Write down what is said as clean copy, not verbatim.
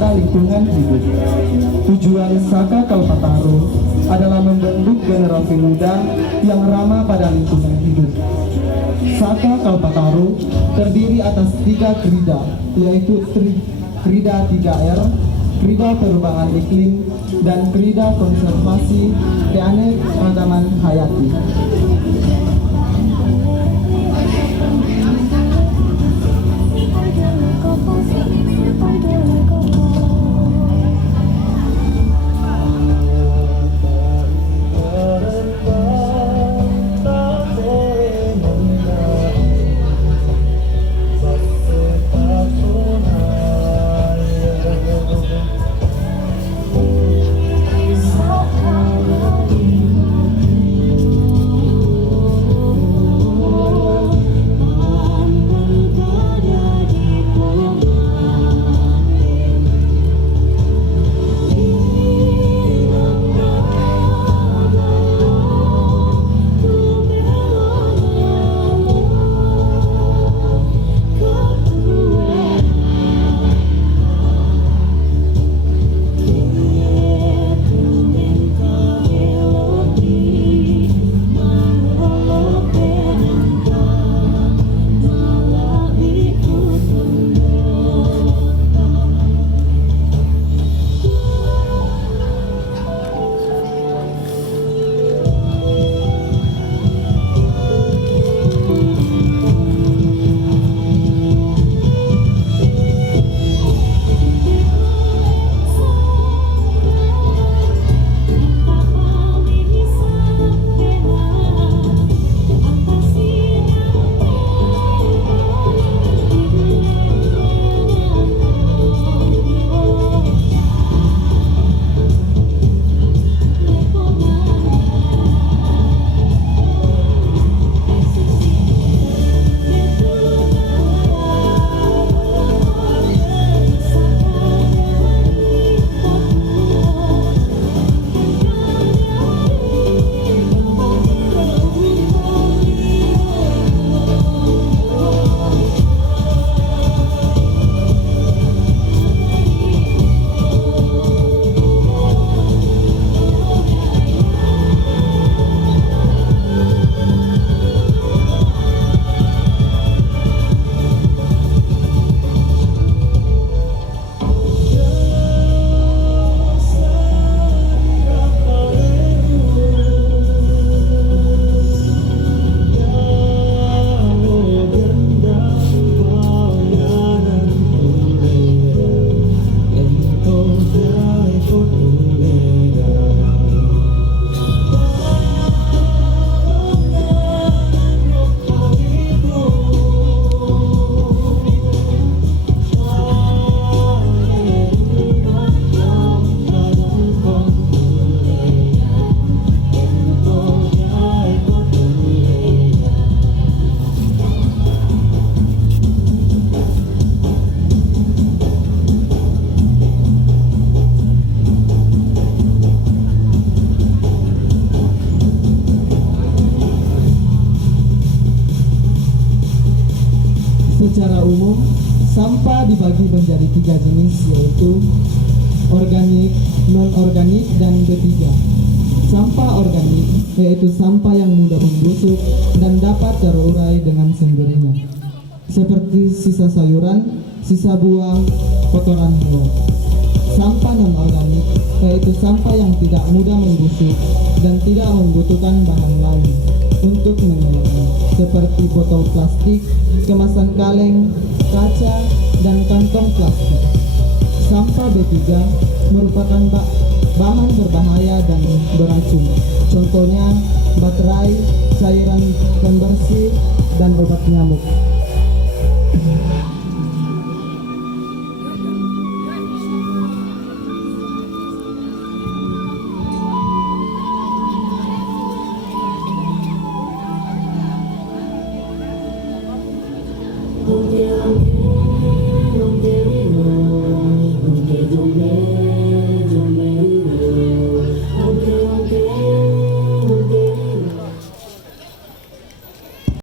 serta lingkungan hidup. Tujuan Saka Kalpataru adalah membentuk generasi muda yang ramah pada lingkungan hidup. Saka Kalpataru terdiri atas 3 krida, yaitu krida 3R, krida perubahan iklim, dan krida konservasi keanekaragaman hayati. Secara umum, sampah dibagi menjadi 3 jenis, yaitu organik, non-organik, dan B3. Sampah organik yaitu sampah yang mudah membusuk dan dapat terurai dengan sendirinya, seperti sisa sayuran, sisa buah, kotoran hewan. Sampah non-organik yaitu sampah yang tidak mudah membusuk dan tidak membutuhkan bahan lain untuk mengolahnya, seperti botol plastik, kemasan kaleng, kaca, dan kantong plastik. Sampah B3 merupakan bahan berbahaya dan beracun, contohnya baterai, cairan pembersih, dan obat nyamuk. Yeah.